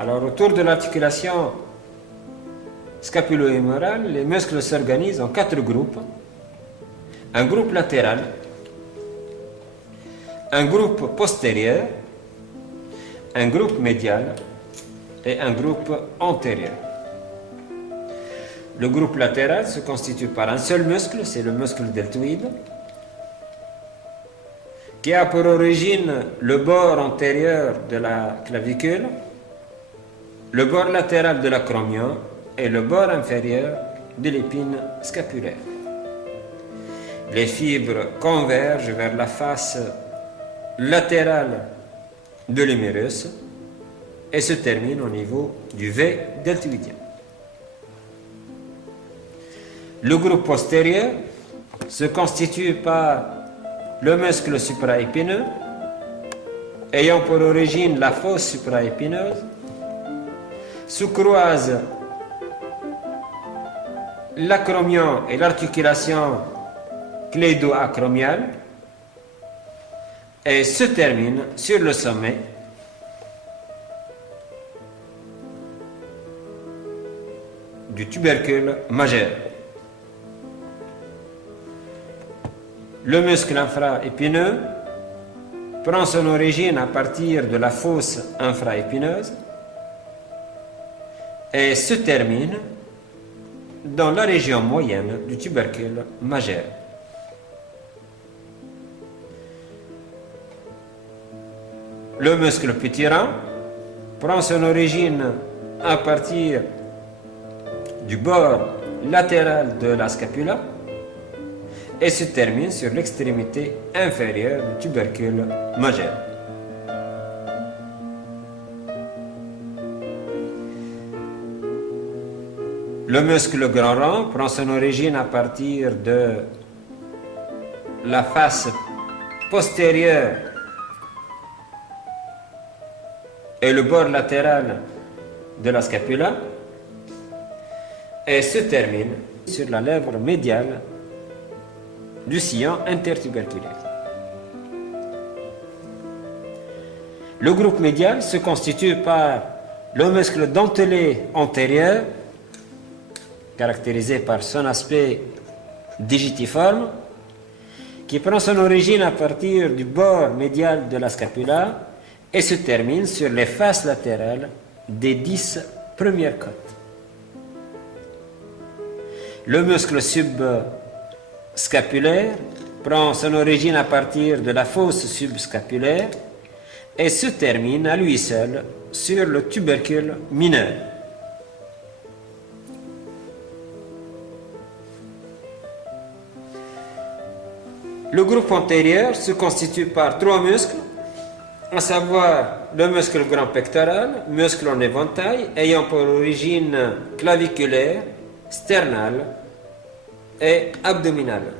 Alors, autour de l'articulation scapulo-fémorale, les muscles s'organisent en 4 groupes. Un groupe latéral, un groupe postérieur, un groupe médial et un groupe antérieur. Le groupe latéral se constitue par un seul muscle, c'est le muscle deltoïde, qui a pour origine le bord antérieur de la clavicule, le bord latéral de l'acromion et le bord inférieur de l'épine scapulaire. Les fibres convergent vers la face latérale de l'humérus et se terminent au niveau du V deltoïdien. Le groupe postérieur se constitue par le muscle supraépineux ayant pour origine la fosse supraépineuse, sous-croise l'acromion et l'articulation clédo-acromiale et se termine sur le sommet du tubercule majeur. Le muscle infraépineux prend son origine à partir de la fosse infraépineuse et se termine dans la région moyenne du tubercule majeur. Le muscle pituitaire prend son origine à partir du bord latéral de la scapula et se termine sur l'extrémité inférieure du tubercule majeur. Le muscle grand rond prend son origine à partir de la face postérieure et le bord latéral de la scapula et se termine sur la lèvre médiale du sillon intertuberculaire. Le groupe médial se constitue par le muscle dentelé antérieur, caractérisé par son aspect digitiforme, qui prend son origine à partir du bord médial de la scapula et se termine sur les faces latérales des 10 premières côtes. Le muscle subscapulaire prend son origine à partir de la fosse subscapulaire et se termine à lui seul sur le tubercule mineur. Le groupe antérieur se constitue par 3 muscles, à savoir le muscle grand pectoral, muscle en éventail, ayant pour origine claviculaire, sternale et abdominale.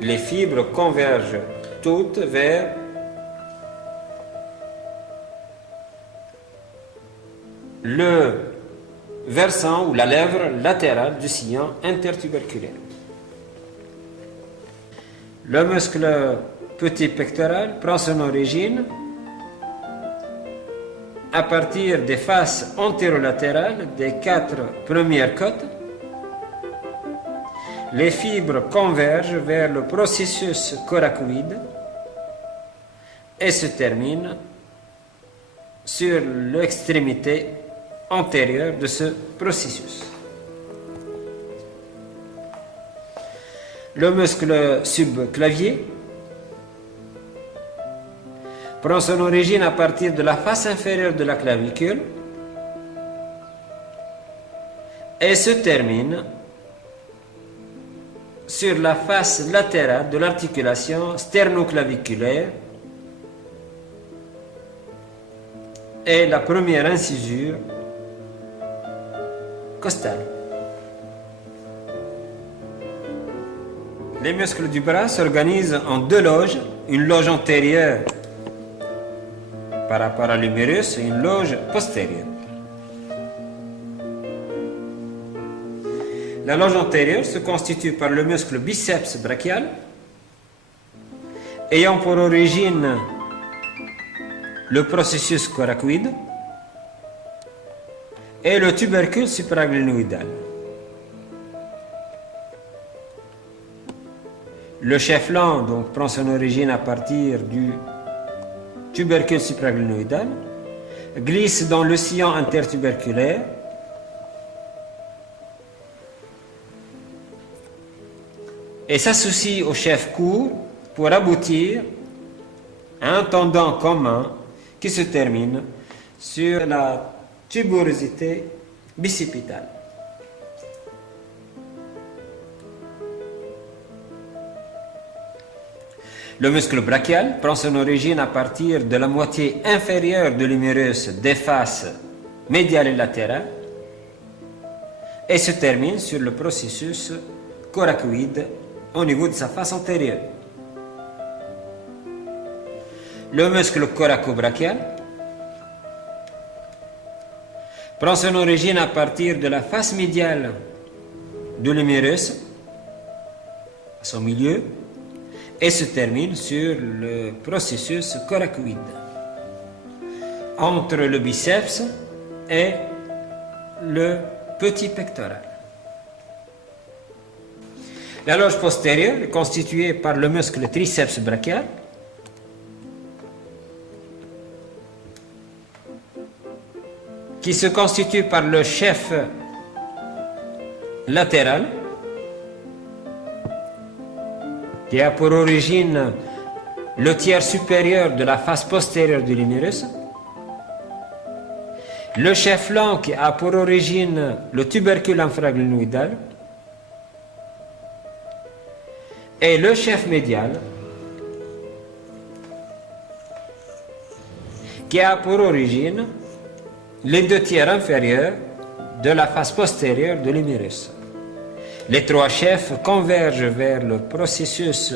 Les fibres convergent toutes vers le versant ou la lèvre latérale du sillon intertuberculaire. Le muscle petit pectoral prend son origine à partir des faces antérolatérales des 4 premières côtes. Les fibres convergent vers le processus coracoïde et se terminent sur l'extrémité antérieure de ce processus. Le muscle subclavier prend son origine à partir de la face inférieure de la clavicule et se termine sur la face latérale de l'articulation sternoclaviculaire et la première incisure costale. Les muscles du bras s'organisent en 2 loges, une loge antérieure par rapport à l'humérus et une loge postérieure. La loge antérieure se constitue par le muscle biceps brachial, ayant pour origine le processus coracoïde et le tubercule supraglénoïdal. Le chef-flanc donc prend son origine à partir du tubercule supraglénoïdal, glisse dans le sillon intertuberculaire et s'associe au chef court pour aboutir à un tendon commun qui se termine sur la tuberosité bicipitale. Le muscle brachial prend son origine à partir de la moitié inférieure de l'humérus des faces médiale et latérale et se termine sur le processus coracoïde au niveau de sa face antérieure. Le muscle coracobrachial prend son origine à partir de la face médiale de l'humérus, à son milieu, et se termine sur le processus coracoïde, entre le biceps et le petit pectoral. La loge postérieure est constituée par le muscle triceps brachial, qui se constitue par le chef latéral, qui a pour origine le tiers supérieur de la face postérieure de l'humérus, le chef flanc qui a pour origine le tubercule infraglénoïdal, et le chef médial qui a pour origine les deux tiers inférieurs de la face postérieure de l'humérus. Les trois chefs convergent vers le processus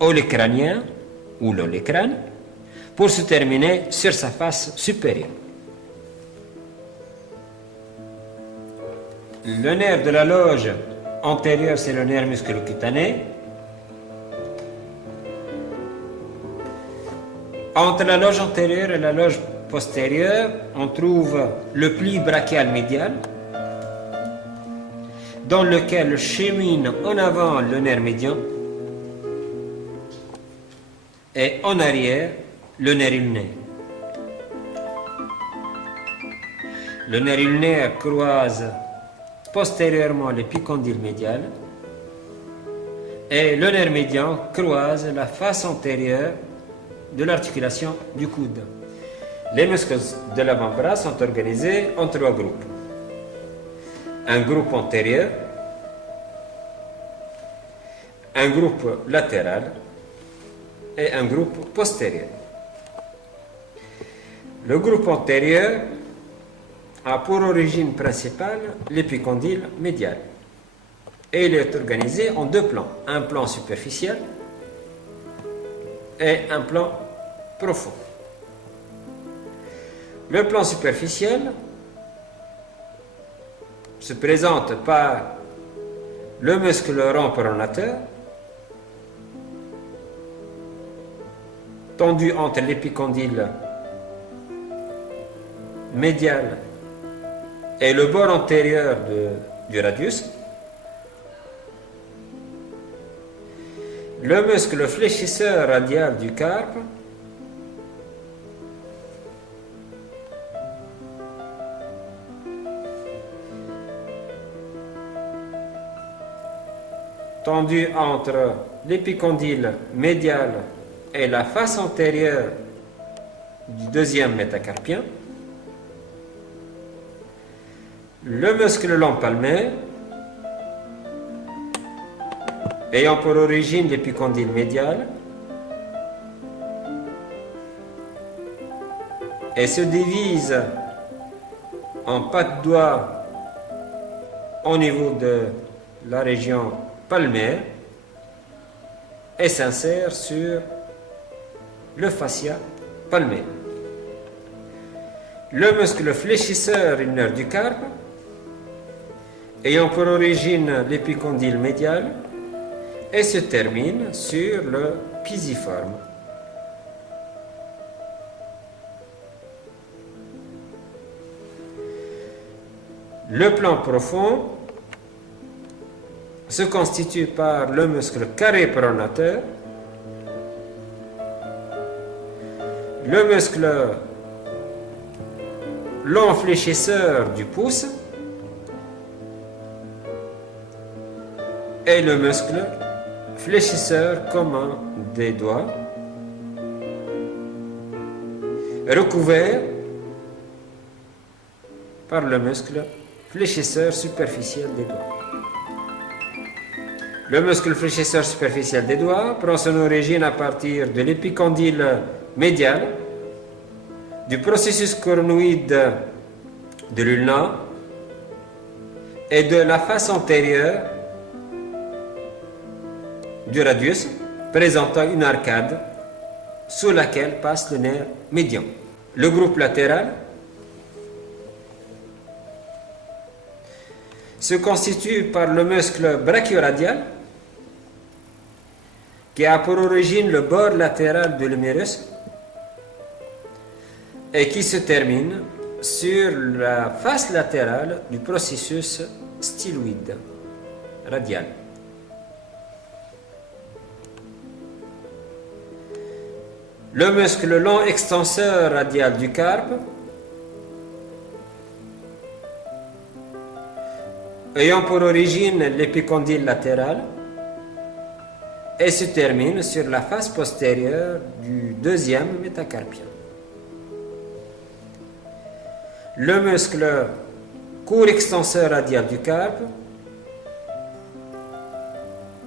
olecranien ou l'olecrane pour se terminer sur sa face supérieure. Le nerf de la loge antérieure, c'est le nerf musculocutané. Entre la loge antérieure et la loge postérieure, on trouve le pli brachial médial, dans lequel chemine en avant le nerf médian et en arrière le nerf ulnaire. Le nerf ulnaire croise postérieurement l'épicondyle médial et le nerf médian croise la face antérieure de l'articulation du coude. Les muscles de l'avant-bras sont organisés en trois groupes. Un groupe antérieur, un groupe latéral et un groupe postérieur. Le groupe antérieur a pour origine principale l'épicondyle médial et il est organisé en deux plans, un plan superficiel et un plan profond. Le plan superficiel se présente par le muscle rond pronateur tendu entre l'épicondyle médial et le bord antérieur du radius. Le muscle fléchisseur radial du carpe tendu entre l'épicondyle médial et la face antérieure du deuxième métacarpien. Le muscle long palmaire ayant pour origine l'épicondyle médial et se divise en pas de doigt au niveau de la région palmaire et s'insère sur le fascia palmaire. Le muscle fléchisseur ulnaire du carpe ayant pour origine l'épicondyle médial et se termine sur le pisiforme Le plan profond se constitue par le muscle carré pronateur, le muscle long fléchisseur du pouce et le muscle fléchisseur commun des doigts, recouvert par le muscle fléchisseur superficiel des doigts. Le muscle fléchisseur superficiel des doigts prend son origine à partir de l'épicondyle médial, du processus cornoïde de l'ulna et de la face antérieure du radius, présentant une arcade sous laquelle passe le nerf médian. Le groupe latéral se constitue par le muscle brachioradial qui a pour origine le bord latéral de l'humérus et qui se termine sur la face latérale du processus styloïde radial. Le muscle long extenseur radial du carpe, ayant pour origine l'épicondyle latéral, et se termine sur la face postérieure du deuxième métacarpien. Le muscle court extenseur radial du carpe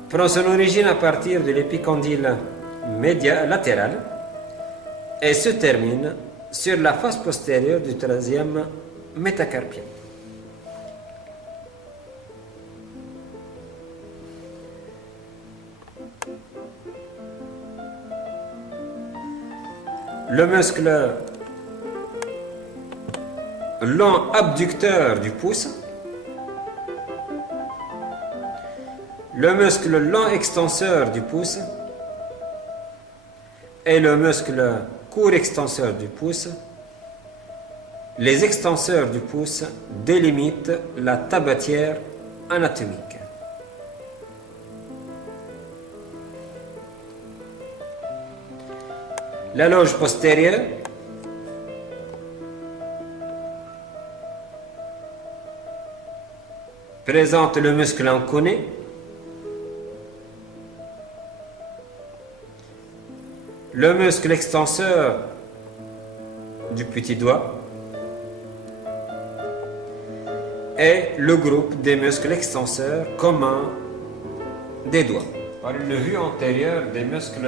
prend son origine à partir de l'épicondyle latéral et se termine sur la face postérieure du troisième métacarpien. Le muscle long abducteur du pouce, le muscle long extenseur du pouce et le muscle court extenseur du pouce. Les extenseurs du pouce délimitent la tabatière anatomique. La loge postérieure présente le muscle anconé, le muscle extenseur du petit doigt et le groupe des muscles extenseurs communs des doigts. Par une vue antérieure des muscles